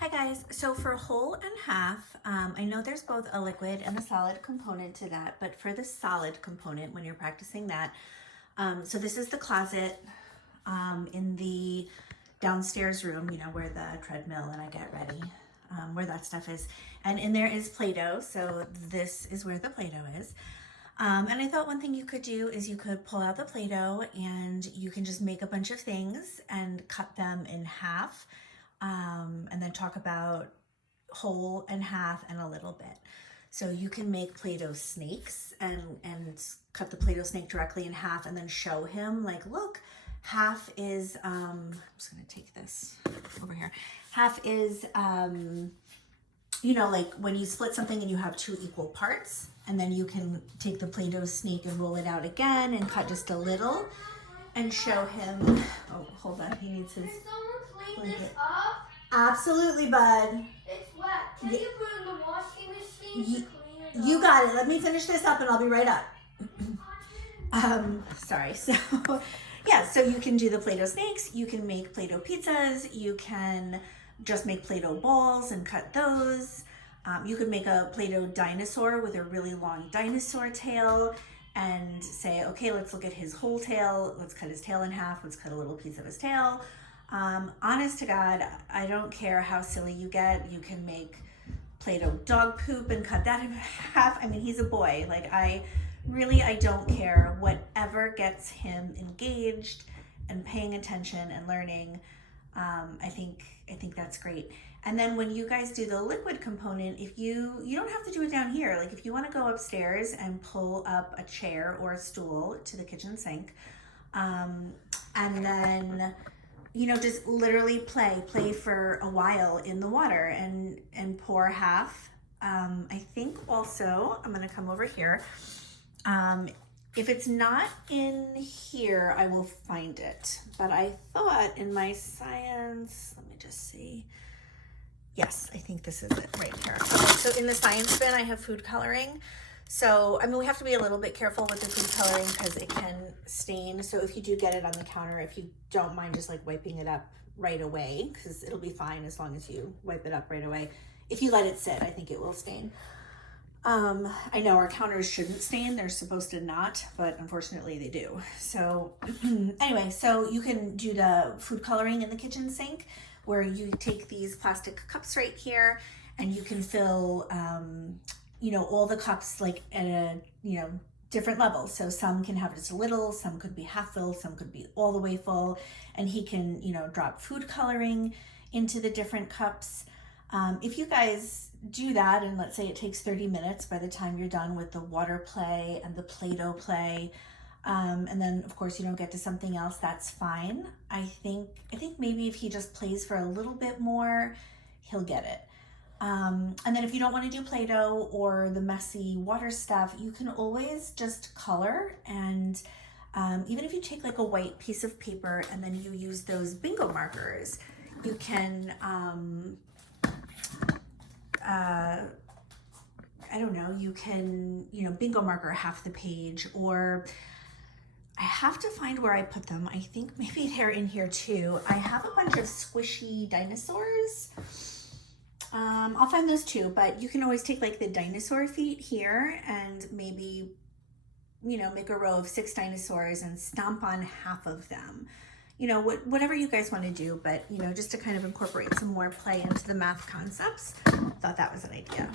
Hi guys, so for whole and half, I know there's both a liquid and a solid component to that, but for the solid component, when you're practicing that, so this is the closet in the downstairs room, you know, where the treadmill and I get ready, where that stuff is. And in there is Play-Doh, so this is where the Play-Doh is. And I thought one thing you could do is you could pull out the Play-Doh and you can just make a bunch of things and cut them in half. And then talk about whole and half and a little bit. So you can make Play-Doh snakes and cut the Play-Doh snake directly in half and then show him like, look, half is, I'm just gonna take this over here. Half is, you know, like when you split something and you have two equal parts, and then you can take the Play-Doh snake and roll it out again and cut just a little and show him. Oh, hold on, he needs his blanket. Absolutely, bud. It's wet. Can you put it in the washing machine to clean it up? You got it. Let me finish this up and I'll be right up. Sorry. So, yeah, so you can do the Play-Doh snakes. You can make Play-Doh pizzas. You can just make Play-Doh balls and cut those. You could make a Play-Doh dinosaur with a really long dinosaur tail and say, okay, let's look at his whole tail. Let's cut his tail in half. Let's cut a little piece of his tail. Honest to God, I don't care how silly you get. You can make Play-Doh dog poop and cut that in half. I mean, he's a boy. Like, I don't care. Whatever gets him engaged and paying attention and learning, I think that's great. And then when you guys do the liquid component, if you don't have to do it down here. Like if you want to go upstairs and pull up a chair or a stool to the kitchen sink, and then, you know, just literally play for a while in the water and pour half. I think also, I'm gonna come over here. If it's not in here, I will find it. But I thought in my science, let me just see. Yes, I think this is it right here. Okay, so in the science bin, I have food coloring. So, I mean, we have to be a little bit careful with the food coloring because it can stain. So if you do get it on the counter, if you don't mind just like wiping it up right away, because it'll be fine as long as you wipe it up right away. If you let it sit, I think it will stain. I know our counters shouldn't stain. They're supposed to not, but unfortunately they do. So anyway, so you can do the food coloring in the kitchen sink where you take these plastic cups right here and you can fill, you know, all the cups like at a, you know, different levels. So some can have just a little, some could be half full, some could be all the way full. And he can, you know, drop food coloring into the different cups. If you guys do that, and let's say it takes 30 minutes by the time you're done with the water play and the Play-Doh play, and then of course you don't get to something else, that's fine. I think maybe if he just plays for a little bit more, he'll get it. And then if you don't want to do Play-Doh or the messy water stuff, you can always just color. And even if you take like a white piece of paper and then you use those bingo markers, you can, I don't know, you can, you know, bingo marker half the page, or I have to find where I put them. I think maybe they're in here too. I have a bunch of squishy dinosaurs. I'll find those too, but you can always take like the dinosaur feet here and maybe, you know, make a row of 6 dinosaurs and stomp on half of them. You know, whatever you guys want to do, but, you know, just to kind of incorporate some more play into the math concepts, thought that was an idea.